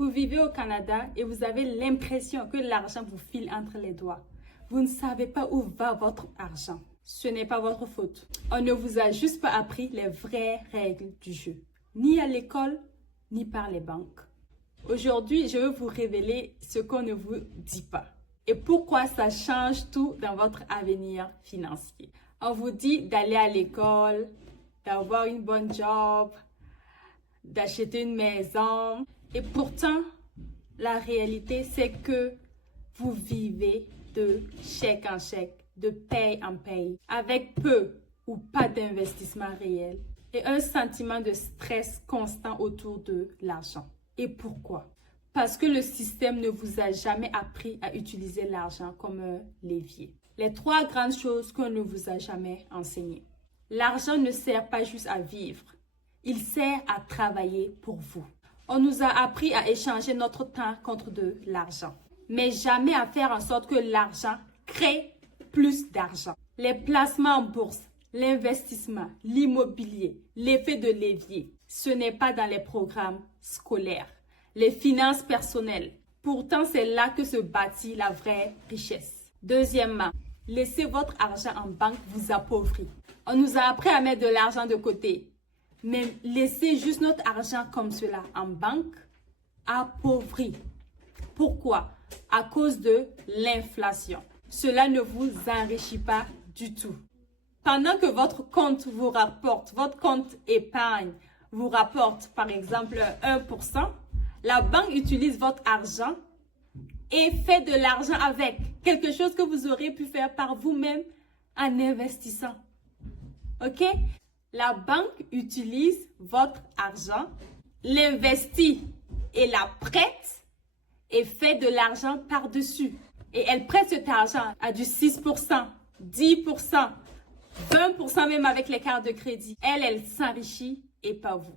Vous vivez au Canada et vous avez l'impression que l'argent vous file entre les doigts. Vous ne savez pas où va votre argent. Ce n'est pas votre faute. On ne vous a juste pas appris les vraies règles du jeu. Ni à l'école, ni par les banques. Aujourd'hui, je veux vous révéler ce qu'on ne vous dit pas. Et pourquoi ça change tout dans votre avenir financier. On vous dit d'aller à l'école, d'avoir une bonne job, d'acheter une maison. Et pourtant, la réalité, c'est que vous vivez de chèque en chèque, de paye en paye, avec peu ou pas d'investissement réel et un sentiment de stress constant autour de l'argent. Et pourquoi? Parce que le système ne vous a jamais appris à utiliser l'argent comme un levier. Les trois grandes choses qu'on ne vous a jamais enseignées. L'argent ne sert pas juste à vivre, il sert à travailler pour vous. On nous a appris à échanger notre temps contre de l'argent, mais jamais à faire en sorte que l'argent crée plus d'argent. Les placements en bourse, l'investissement, l'immobilier, l'effet de levier, ce n'est pas dans les programmes scolaires. Les finances personnelles, pourtant c'est là que se bâtit la vraie richesse. Deuxièmement, laisser votre argent en banque vous appauvrit. On nous a appris à mettre de l'argent de côté. Mais laisser juste notre argent comme cela en banque appauvrit. Pourquoi? À cause de l'inflation. Cela ne vous enrichit pas du tout. Pendant que votre compte vous rapporte, votre compte épargne vous rapporte par exemple 1%, la banque utilise votre argent et fait de l'argent avec. Quelque chose que vous auriez pu faire par vous-même en investissant. OK? La banque utilise votre argent, l'investit et la prête et fait de l'argent par-dessus. Et elle prête cet argent à du 6%, 10%, 20% même avec les cartes de crédit. Elle s'enrichit et pas vous.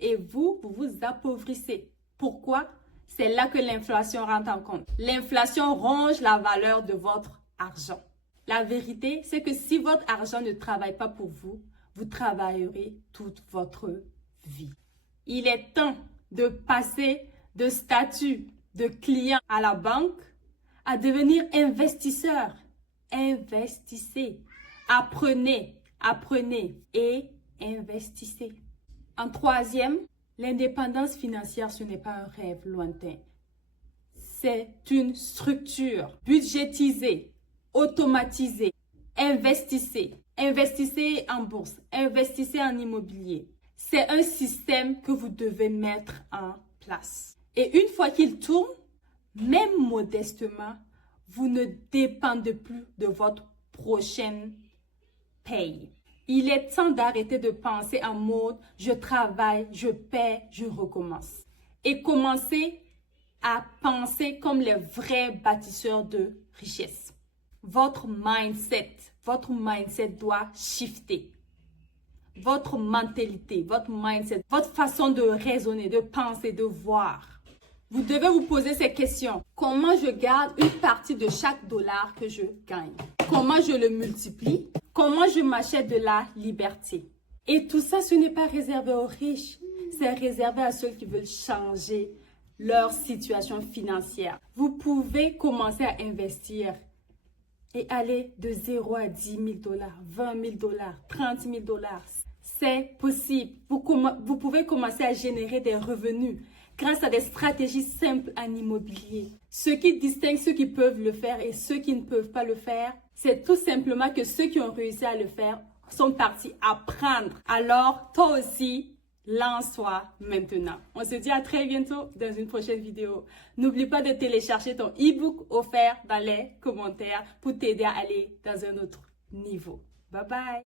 Et vous vous appauvrissez. Pourquoi? C'est là que l'inflation rentre en compte. L'inflation ronge la valeur de votre argent. La vérité, c'est que si votre argent ne travaille pas pour vous, vous travaillerez toute votre vie. Il est temps de passer de statut de client à la banque à devenir investisseur. Investissez. Apprenez et investissez. En troisième, l'indépendance financière, ce n'est pas un rêve lointain. C'est une structure budgétisée, automatisée. Investissez. Investissez en bourse, investissez en immobilier. C'est un système que vous devez mettre en place. Et une fois qu'il tourne, même modestement, vous ne dépendez plus de votre prochaine paye. Il est temps d'arrêter de penser en mode « je travaille, je paie, je recommence » et commencer à penser comme les vrais bâtisseurs de richesse. Votre mindset doit shifter. Votre mentalité, votre mindset, votre façon de raisonner, de penser, de voir. Vous devez vous poser ces questions. Comment je garde une partie de chaque dollar que je gagne? Comment je le multiplie? Comment je m'achète de la liberté? Et tout ça, ce n'est pas réservé aux riches. C'est réservé à ceux qui veulent changer leur situation financière. Vous pouvez commencer à investir et aller de 0 à 10 000 dollars, 20 000 dollars, 30 000 dollars. C'est possible. Vous pouvez commencer à générer des revenus grâce à des stratégies simples en immobilier. Ce qui distingue ceux qui peuvent le faire et ceux qui ne peuvent pas le faire, c'est tout simplement que ceux qui ont réussi à le faire sont partis apprendre. Alors, toi aussi, lance-toi maintenant. On se dit à très bientôt dans une prochaine vidéo. N'oublie pas de télécharger ton e-book offert dans les commentaires pour t'aider à aller dans un autre niveau. Bye bye!